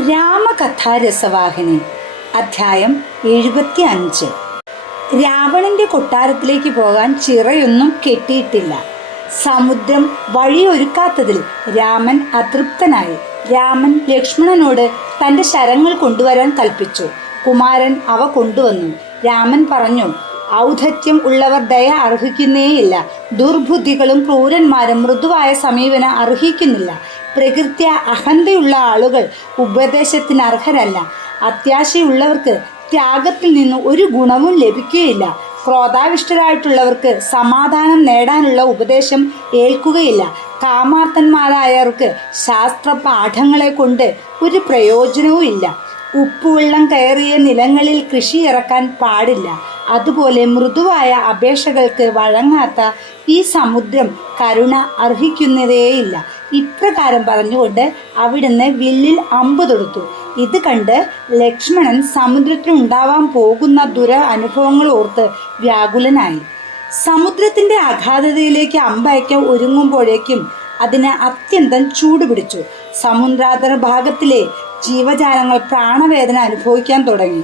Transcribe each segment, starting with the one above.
രാമകഥാരസവാഹിനി അധ്യായം 75. രാവണന്റെ കൊട്ടാരത്തിലേക്ക് പോകാൻ ചിറയൊന്നും കെട്ടിയിട്ടില്ല. സമുദ്രം വഴിയൊരുക്കാത്തതിൽ രാമൻ അതൃപ്തനായി. രാമൻ ലക്ഷ്മണനോട് തന്റെ ശരങ്ങൾ കൊണ്ടുവരാൻ കൽപ്പിച്ചു. കുമാരൻ അവ കൊണ്ടുവന്നു. രാമൻ പറഞ്ഞു, ഔദ്ധത്യം ഉള്ളവർ ദയ അർഹിക്കുന്നേയില്ല. ദുർബുദ്ധികളും ക്രൂരന്മാരും മൃദുവായ സമീപനം അർഹിക്കുന്നില്ല. പ്രകൃത്യ അഹന്തയുള്ള ആളുകൾ ഉപദേശത്തിന് അർഹരല്ല. അത്യാശയുള്ളവർക്ക് ത്യാഗത്തിൽ നിന്ന് ഒരു ഗുണവും ലഭിക്കുകയില്ല. ക്രോധാവിഷ്ടരായിട്ടുള്ളവർക്ക് സമാധാനം നേടാനുള്ള ഉപദേശം ഏൽക്കുകയില്ല. കാമാർത്ഥന്മാരായവർക്ക് ശാസ്ത്ര പാഠങ്ങളെ കൊണ്ട് ഒരു പ്രയോജനവും ഇല്ല. ഉപ്പുവെള്ളം കയറിയ നിലങ്ങളിൽ കൃഷി ഇറക്കാൻ പാടില്ല. അതുപോലെ മൃദുവായ അപേക്ഷകൾക്ക് വഴങ്ങാത്ത ഈ സമുദ്രം കരുണ അർഹിക്കുന്നതേയില്ല. ഇപ്രകാരം പറഞ്ഞുകൊണ്ട് അവിടുന്ന് വില്ലിൽ അമ്പ് തൊടുത്തു. ഇത് കണ്ട് ലക്ഷ്മണൻ സമുദ്രത്തിനുണ്ടാവാൻ പോകുന്ന അനുഭവങ്ങൾ ഓർത്ത് വ്യാകുലനായി. സമുദ്രത്തിന്റെ അഗാധതയിലേക്ക് അമ്പയക്കാൻ ഒരുങ്ങുമ്പോഴേക്കും അതിന് അത്യന്തം ചൂടുപിടിച്ചു. സമുദ്രാന്തർ ഭാഗത്തിലെ ജീവജാലങ്ങൾ പ്രാണവേദന അനുഭവിക്കാൻ തുടങ്ങി.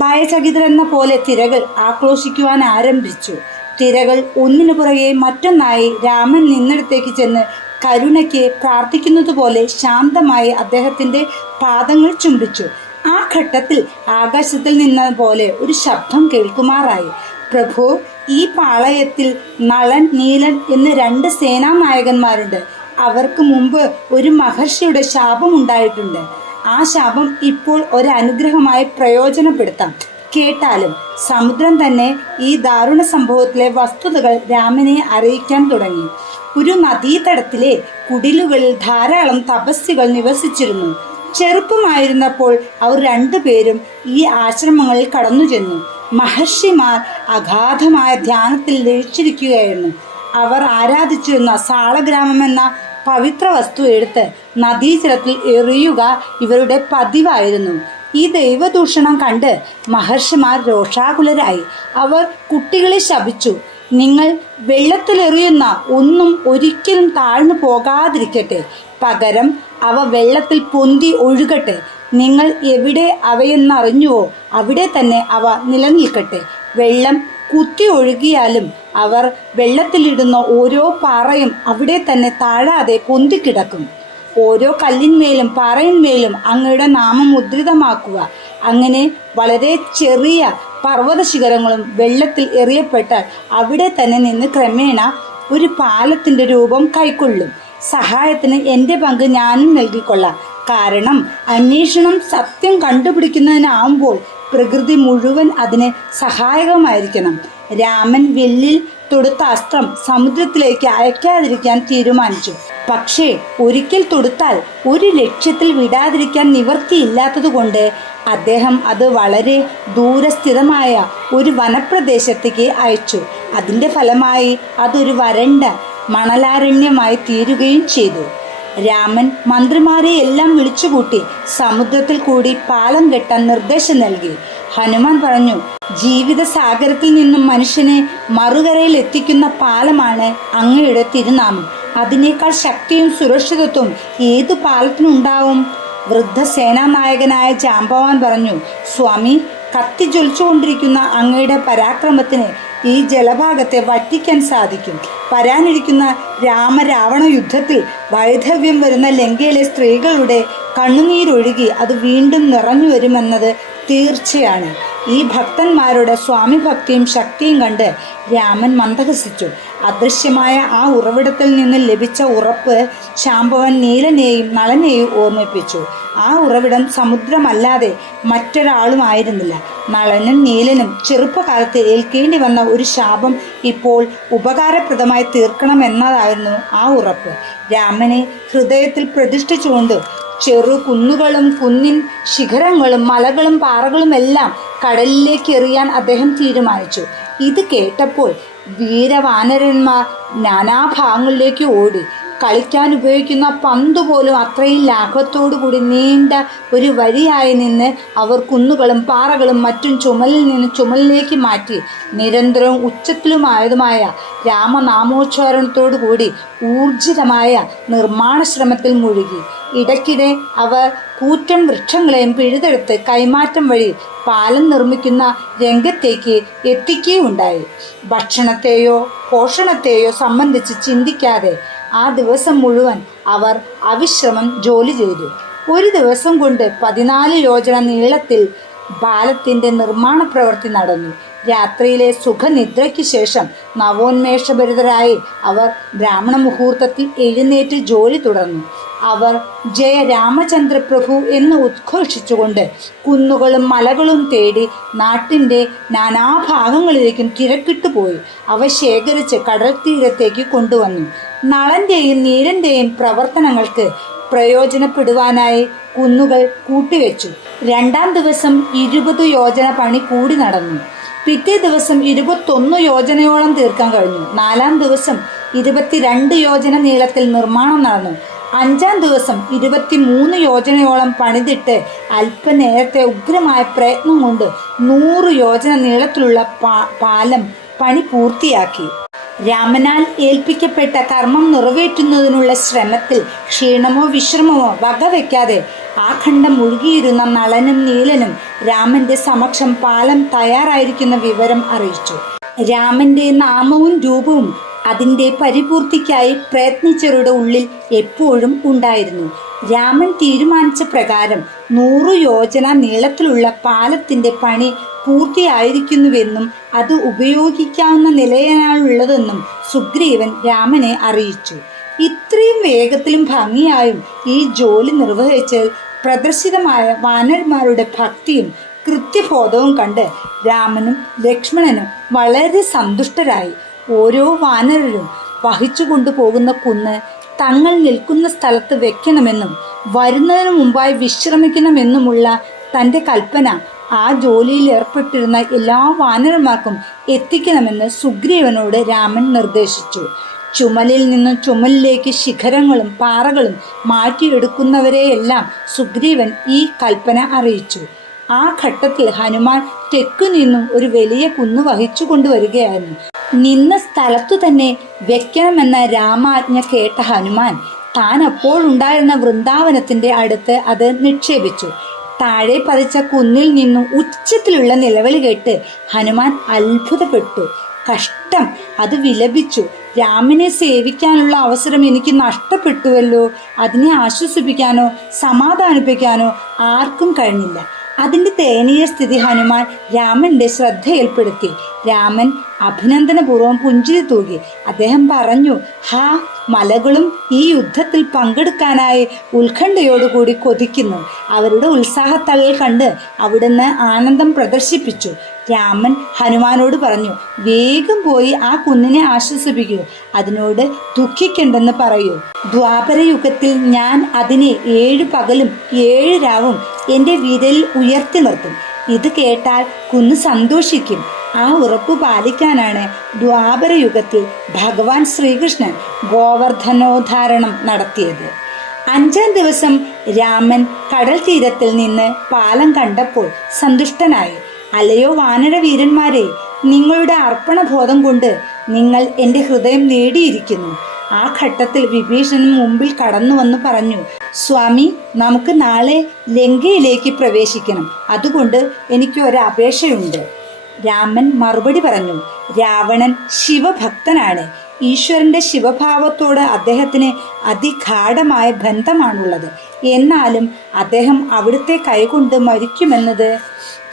ഭയചകിതരെന്ന പോലെ തിരകൾ ആക്രോശിക്കുവാൻ ആരംഭിച്ചു. തിരകൾ ഒന്നിനു പുറകെ മറ്റൊന്നായി രാമൻ നിന്നിടത്തേക്ക് ചെന്ന് കരുണയ്ക്ക് പ്രാർത്ഥിക്കുന്നത് പോലെ ശാന്തമായി അദ്ദേഹത്തിന്റെ പാദങ്ങൾ ചുംബിച്ചു. ആ ഘട്ടത്തിൽ ആകാശത്തിൽ നിന്ന പോലെ ഒരു ശബ്ദം കേൾക്കുമാറായി. പ്രഭു, ഈ പാളയത്തിൽ നളൻ, നീലൻ എന്ന് 2 സേനാനായകന്മാരുണ്ട്. അവർക്ക് മുമ്പ് ഒരു മഹർഷിയുടെ ശാപം ഉണ്ടായിട്ടുണ്ട്. ആ ശാപം ഇപ്പോൾ ഒരനുഗ്രഹമായി പ്രയോജനപ്പെടുത്താം. കേട്ടാലും. സമുദ്രം തന്നെ ഈ ദാരുണ സംഭവത്തിലെ വസ്തുതകൾ രാമനെ അറിയിക്കാൻ തുടങ്ങി. ഒരു നദീതടത്തിലെ കുടിലുകളിൽ ധാരാളം തപസ്വികൾ നിവസിച്ചിരുന്നു. ചെറുപ്പമായിരുന്നപ്പോൾ അവർ 2 പേരും ഈ ആശ്രമങ്ങളിൽ കടന്നു ചെന്നു. മഹർഷിമാർ അഗാധമായ ധ്യാനത്തിൽ ലയിച്ചിരിക്കുകയായിരുന്നു. അവർ ആരാധിച്ചിരുന്ന സാളഗ്രാമം എന്ന പവിത്ര വസ്തു എടുത്ത് നദീജലത്തിൽ എറിയുക ഇവരുടെ പതിവായിരുന്നു. ഈ ദൈവദൂഷണം കണ്ട് മഹർഷിമാർ രോഷാകുലരായി. അവർ കുട്ടികളെ ശപിച്ചു. നിങ്ങൾ വെള്ളത്തിലെറിയുന്ന ഒന്നും ഒരിക്കലും താഴ്ന്നു പോകാതിരിക്കട്ടെ. പകരം അവ വെള്ളത്തിൽ പൊന്തി ഒഴുകട്ടെ. നിങ്ങൾ എവിടെ അവയെന്നറിഞ്ഞുവോ അവിടെ തന്നെ അവ നിലനിൽക്കട്ടെ. വെള്ളം കുത്തി ഒഴുകിയാലും അവർ വെള്ളത്തിലിടുന്ന ഓരോ പാറയും അവിടെ തന്നെ താഴാതെ പൊന്തിക്കിടക്കും. ഓരോ കല്ലിന്മേലും പാറയിന്മേലും അങ്ങയുടെ നാമം മുദ്രിതമാക്കുക. അങ്ങനെ വളരെ ചെറിയ പർവ്വത ശിഖരങ്ങളും വെള്ളത്തിൽ എറിയപ്പെട്ടാൽ അവിടെ തന്നെ നിന്ന് ക്രമേണ ഒരു പാലത്തിന്റെ രൂപം കൈക്കൊള്ളും. സഹായത്തിന് എൻ്റെ പങ്ക് ഞാനും നൽകിക്കൊള്ളാം. കാരണം അന്വേഷണം സത്യം കണ്ടുപിടിക്കുന്നതിനാവുമ്പോൾ പ്രകൃതി മുഴുവൻ അതിന് സഹായകമായിരിക്കണം. രാമൻ വില്ലിൽ തൊടുത്ത അസ്ത്രം സമുദ്രത്തിലേക്ക് അയക്കാതിരിക്കാൻ തീരുമാനിച്ചു. പക്ഷേ ഒരിക്കൽ തൊടുത്താൽ ഒരു ലക്ഷ്യത്തിൽ വിടാതിരിക്കാൻ നിവൃത്തിയില്ലാത്തതുകൊണ്ട് അദ്ദേഹം അത് വളരെ ദൂരസ്ഥിതമായ ഒരു വനപ്രദേശത്തേക്ക് അയച്ചു. അതിൻ്റെ ഫലമായി അതൊരു വരണ്ട മണലാരണ്യമായി തീരുകയും ചെയ്തു. രാമൻ മന്ത്രിമാരെ എല്ലാം വിളിച്ചുകൂട്ടി സമുദ്രത്തിൽ കൂടി പാലം കെട്ടാൻ നിർദ്ദേശം നൽകി. ഹനുമാൻ പറഞ്ഞു, ജീവിത സാഗരത്തിൽ നിന്നും മനുഷ്യനെ മറുകരയിൽ എത്തിക്കുന്ന പാലമാണ് അങ്ങയുടെ തിരുനാമം. അതിനേക്കാൾ ശക്തിയും സുരക്ഷിതത്വം ഏതു പാലത്തിനുണ്ടാവും? വൃദ്ധ സേനാനായകനായ ജാംബവാൻ പറഞ്ഞു, സ്വാമി, കത്തി ജ്വലിച്ചുകൊണ്ടിരിക്കുന്ന അങ്ങയുടെ പരാക്രമത്തിന് ഈ ജലഭാഗത്തെ വറ്റിക്കാൻ സാധിക്കും. വരാനിരിക്കുന്ന രാമരാവണ യുദ്ധത്തിൽ വൈധവ്യം വരുന്ന ലങ്കയിലെ സ്ത്രീകളുടെ കണ്ണുനീരൊഴുകി അത് വീണ്ടും നിറഞ്ഞു വരുമെന്നത് തീർച്ചയാണ്. ഈ ഭക്തന്മാരുടെ സ്വാമി ഭക്തിയും ശക്തിയും കണ്ട് രാമൻ മന്ദഹസിച്ചു. അദൃശ്യമായ ആ ഉറവിടത്തിൽ നിന്ന് ലഭിച്ച ഉറപ്പ് ശാംബവൻ നീലനെയും നളനെയും ഓർമ്മിപ്പിച്ചു. ആ ഉറവിടം സമുദ്രമല്ലാതെ മറ്റൊരാളുമായിരുന്നില്ല. നളനും നീലനും ചെറുപ്പകാലത്ത് ഏൽക്കേണ്ടി വന്ന ഒരു ശാപം ഇപ്പോൾ ഉപകാരപ്രദമായി തീർക്കണമെന്നതായിരുന്നു ആ ഉറപ്പ്. രാമനെ ഹൃദയത്തിൽ പ്രതിഷ്ഠിച്ചുകൊണ്ട് ചെറു കുന്നുകളും കുന്നിൻ ശിഖരങ്ങളും മലകളും പാറകളും എല്ലാം കടലിലേക്ക് എറിയാൻ അദ്ദേഹം തീരുമാനിച്ചു. ഇത് കേട്ടപ്പോൾ വീരവാനരന്മാർ നാനാഭാഗങ്ങളിലേക്ക് ഓടി. കളിക്കാൻ ഉപയോഗിക്കുന്ന പന്ത് പോലും അത്രയും ലാഘവത്തോടുകൂടി നീണ്ട ഒരു വരിയായി നിന്ന് അവർ കുന്നുകളും പാറകളും മറ്റും ചുമലിൽ നിന്ന് ചുമലിലേക്ക് മാറ്റി നിരന്തരവും ഉച്ചത്തിലുമായതുമായ രാമനാമോച്ചാരണത്തോടു കൂടി ഊർജിതമായ നിർമ്മാണ ശ്രമത്തിൽ മുഴുകി. ഇടയ്ക്കിടെ അവർ കൂറ്റൻ വൃക്ഷങ്ങളെയും പിഴുതെടുത്ത് കൈമാറ്റം വഴി പാലം നിർമ്മിക്കുന്ന രംഗത്തേക്ക് എത്തിക്കുകയുണ്ടായി. ഭക്ഷണത്തെയോ പോഷണത്തെയോ സംബന്ധിച്ച് ചിന്തിക്കാതെ ആ ദിവസം മുഴുവൻ അവർ അവിശ്രമം ജോലി ചെയ്തു. ഒരു ദിവസം കൊണ്ട് 14 യോജന നീളത്തിൽ പാലത്തിൻ്റെ നിർമ്മാണ പ്രവൃത്തി നടന്നു. രാത്രിയിലെ സുഖനിദ്രയ്ക്ക് ശേഷം നവോന്മേഷഭരിതരായി അവർ ബ്രാഹ്മണ മുഹൂർത്തത്തിൽ എഴുന്നേറ്റ് ജോലി തുടർന്നു. അവർ ജയ രാമചന്ദ്ര പ്രഭു എന്ന് ഉദ്ഘോഷിച്ചുകൊണ്ട് കുന്നുകളും മലകളും തേടി നാട്ടിൻ്റെ നാനാഭാഗങ്ങളിലേക്കും തിരക്കിട്ടുപോയി. അവ ശേഖരിച്ച് കടൽ തീരത്തേക്ക് കൊണ്ടുവന്നു. നളന്റെയും നീലന്റെയും പ്രവർത്തനങ്ങൾക്ക് പ്രയോജനപ്പെടുവാനായി കുന്നുകൾ കൂട്ടിവെച്ചു. 2-ാം ദിവസം 20 യോജന പണി കൂടി നടന്നു. പിറ്റേ ദിവസം 21 യോജനയോളം തീർക്കാൻ കഴിഞ്ഞു. 4-ാം ദിവസം 22 യോജന നീളത്തിൽ നിർമ്മാണം നടന്നു. 5-ാം ദിവസം 23 യോജനയോളം പണിതിട്ട് അല്പനേരത്തെ ഉഗ്രമായ പ്രയത്നം കൊണ്ട് 100 യോജന നീളത്തിലുള്ള പാലം പണി പൂർത്തിയാക്കി. രാമനാൽ ഏൽപ്പിക്കപ്പെട്ട കർമ്മം നിറവേറ്റുന്നതിനുള്ള ശ്രമത്തിൽ ക്ഷീണമോ വിശ്രമമോ വകവയ്ക്കാതെ ആഖണ്ഡം മുഴുകിയിരുന്ന നളനും നീലനും രാമന്റെ സമക്ഷം പാലം തയ്യാറായിരിക്കുന്ന വിവരം അറിയിച്ചു. രാമന്റെ നാമവും രൂപവും അതിൻ്റെ പരിപൂർത്തിക്കായി പ്രയത്നിച്ചവരുടെ ഉള്ളിൽ എപ്പോഴും ഉണ്ടായിരുന്നു. രാമൻ തീരുമാനിച്ച പ്രകാരം 100 യോജന നീളത്തിലുള്ള പാലത്തിൻ്റെ പണി പൂർത്തിയായിരിക്കുന്നുവെന്നും അത് ഉപയോഗിക്കാവുന്ന നിലയിലാണുള്ളതെന്നും സുഗ്രീവൻ രാമനെ അറിയിച്ചു. ഇത്രയും വേഗത്തിലും ഭംഗിയായും ഈ ജോലി നിർവഹിച്ചതിൽ പ്രദർശിതമായ വാനരന്മാരുടെ ഭക്തിയും കൃത്യബോധവും കണ്ട് രാമനും ലക്ഷ്മണനും വളരെ സന്തുഷ്ടരായി. ഓരോ വാനരരും വഹിച്ചു കൊണ്ടുപോകുന്ന കുന്ന് തങ്ങൾ നിൽക്കുന്ന സ്ഥലത്ത് വെക്കണമെന്നും വരുന്നതിന് മുമ്പായി വിശ്രമിക്കണമെന്നുമുള്ള തൻ്റെ കൽപ്പന ആ ജോലിയിൽ ഏർപ്പെട്ടിരുന്ന എല്ലാ വാനരന്മാർക്കും എത്തിക്കണമെന്ന് സുഗ്രീവനോട് രാമൻ നിർദ്ദേശിച്ചു. ചുമലിൽ നിന്നും ചുമലിലേക്ക് ശിഖരങ്ങളും പാറകളും മാറ്റിയെടുക്കുന്നവരെയെല്ലാം സുഗ്രീവൻ ഈ കൽപ്പന അറിയിച്ചു. ആ ഘട്ടത്തിൽ ഹനുമാൻ തെക്കു നിന്നും ഒരു വലിയ കുന്ന് വഹിച്ചു കൊണ്ടുവരികയായിരുന്നു. നിന്ന സ്ഥലത്തു തന്നെ വെക്കണമെന്ന രാമാജ്ഞ കേട്ട ഹനുമാൻ താൻ അപ്പോഴുണ്ടായിരുന്ന വൃന്ദാവനത്തിൻ്റെ അടുത്ത് അത് നിക്ഷേപിച്ചു. താഴെ പതിച്ച കുന്നിൽ നിന്നും ഉച്ചത്തിലുള്ള നിലവിളി കേട്ട് ഹനുമാൻ അത്ഭുതപ്പെട്ടു. കഷ്ടം, അത് വിലപിച്ചു. രാമനെ സേവിക്കാനുള്ള അവസരം എനിക്ക് നഷ്ടപ്പെട്ടുവല്ലോ. അതിനെ ആശ്വസിപ്പിക്കാനോ സമാധാനിപ്പിക്കാനോ ആർക്കും കഴിഞ്ഞില്ല. അതിൻ്റെ ദയനീയ സ്ഥിതി ഹനുമാൻ രാമൻ്റെ ശ്രദ്ധയിൽപ്പെടുത്തി. രാമൻ അഭിനന്ദനപൂർവ്വം പുഞ്ചിരി തൂകി. അദ്ദേഹം പറഞ്ഞു, ഹാ, മലകളും ഈ യുദ്ധത്തിൽ പങ്കെടുക്കാനായി ഉത്കണ്ഠയോടുകൂടി കൊതിക്കുന്നു. അവരുടെ ഉത്സാഹത്തള്ളൽ കണ്ട് അവിടുന്ന് ആനന്ദം പ്രദർശിപ്പിച്ചു. രാമൻ ഹനുമാനോട് പറഞ്ഞു, വേഗം പോയി ആ കുന്നിനെ ആശ്വസിപ്പിക്കൂ, അതിനോട് ദുഃഖിക്കണ്ടെന്ന് പറയൂ. ദ്വാപരയുഗത്തിൽ ഞാൻ അതിനെ 7 പകലും 7 രാവും എൻ്റെ വിരലിൽ ഉയർത്തി നിർത്തും. ഇത് കേട്ടാൽ കുന്ന് സന്തോഷിക്കും. ആ ഉറപ്പ് പാലിക്കാനാണ് ദ്വാപരയുഗത്തിൽ ഭഗവാൻ ശ്രീകൃഷ്ണൻ ഗോവർദ്ധനോദ്ധാരണം നടത്തിയത്. 5-ാം ദിവസം രാമൻ കടൽ തീരത്തിൽ നിന്ന് പാലം കണ്ടപ്പോൾ സന്തുഷ്ടനായി. അല്ലയോ വാനരവീരന്മാരെ, നിങ്ങളുടെ അർപ്പണബോധം കൊണ്ട് നിങ്ങൾ എൻ്റെ ഹൃദയം നേടിയിരിക്കുന്നു. ആ ഘട്ടത്തിൽ വിഭീഷണൻ മുമ്പിൽ കടന്നു വന്നു പറഞ്ഞു, സ്വാമി, നമുക്ക് നാളെ ലങ്കയിലേക്ക് പ്രവേശിക്കണം. അതുകൊണ്ട് എനിക്ക് ഒരു അപേക്ഷയുണ്ട്. രാമൻ മറുപടി പറഞ്ഞു, രാവണൻ ശിവഭക്തനാണ്. ഈശ്വരൻ്റെ ശിവഭാവത്തോട് അദ്ദേഹത്തിന് അതിഗാഢമായ ബന്ധമാണുള്ളത്. എന്നാലും അദ്ദേഹം അവിടുത്തെ കൈകൊണ്ട് മരിക്കുമെന്നത്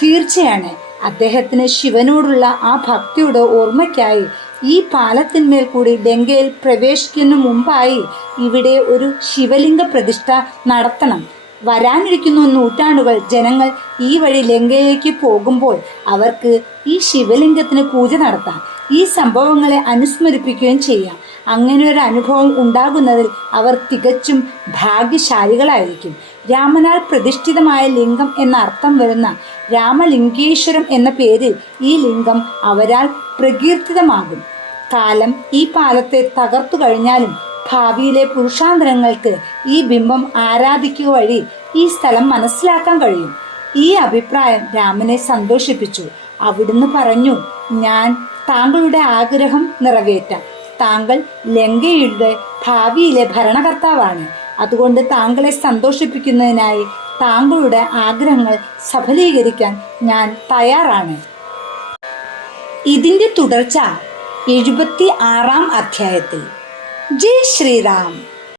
തീർച്ചയാണ്. അദ്ദേഹത്തിന് ശിവനോടുള്ള ആ ഭക്തിയുടെ ഓർമ്മയ്ക്കായി ഈ പാലത്തിന്മേൽ കൂടി ലങ്കയിൽ പ്രവേശിക്കുന്ന മുമ്പായി ഇവിടെ ഒരു ശിവലിംഗ പ്രതിഷ്ഠ നടത്തണം. വരാനിരിക്കുന്ന നൂറ്റാണ്ടുകൾ ജനങ്ങൾ ഈ വഴി ലങ്കയിലേക്ക് പോകുമ്പോൾ അവർക്ക് ഈ ശിവലിംഗത്തിന് പൂജ നടത്താം. ഈ സംഭവങ്ങളെ അനുസ്മരിപ്പിക്കുകയും ചെയ്യാം. അങ്ങനെ ഒരു അനുഭവം ഉണ്ടാകുന്നതിൽ അവർ തികച്ചും ഭാഗ്യശാലികളായിരിക്കും. രാമനാൽ പ്രതിഷ്ഠിതമായ ലിംഗം എന്ന അർത്ഥം വരുന്ന രാമലിംഗേശ്വരം എന്ന പേരിൽ ഈ ലിംഗം അവരാൽ പ്രകീർത്തിതമാകും. കാലം ഈ പാലത്തെ തകർത്തു കഴിഞ്ഞാലും ഭാവിയിലെ പുരുഷാന്തരങ്ങൾക്ക് ഈ ബിംബം ആരാധിക്കുക വഴി ഈ സ്ഥലം മനസ്സിലാക്കാൻ കഴിയും. ഈ അഭിപ്രായം രാമനെ സന്തോഷിപ്പിച്ചു. അവിടുന്ന് പറഞ്ഞു, ഞാൻ താങ്കളുടെ ആഗ്രഹം നിറവേറ്റാം. താങ്കൾ ലങ്കയുടെ ഭാവിയിലെ ഭരണകർത്താവാണ്. അതുകൊണ്ട് താങ്കളെ സന്തോഷിപ്പിക്കുന്നതിനായി താങ്കളുടെ ആഗ്രഹങ്ങൾ സഫലീകരിക്കാൻ ഞാൻ തയ്യാറാണ്. ഇതിൻ്റെ തുടർച്ച 76-ാം അധ്യായത്തിൽ. ജയ് ശ്രീറാം.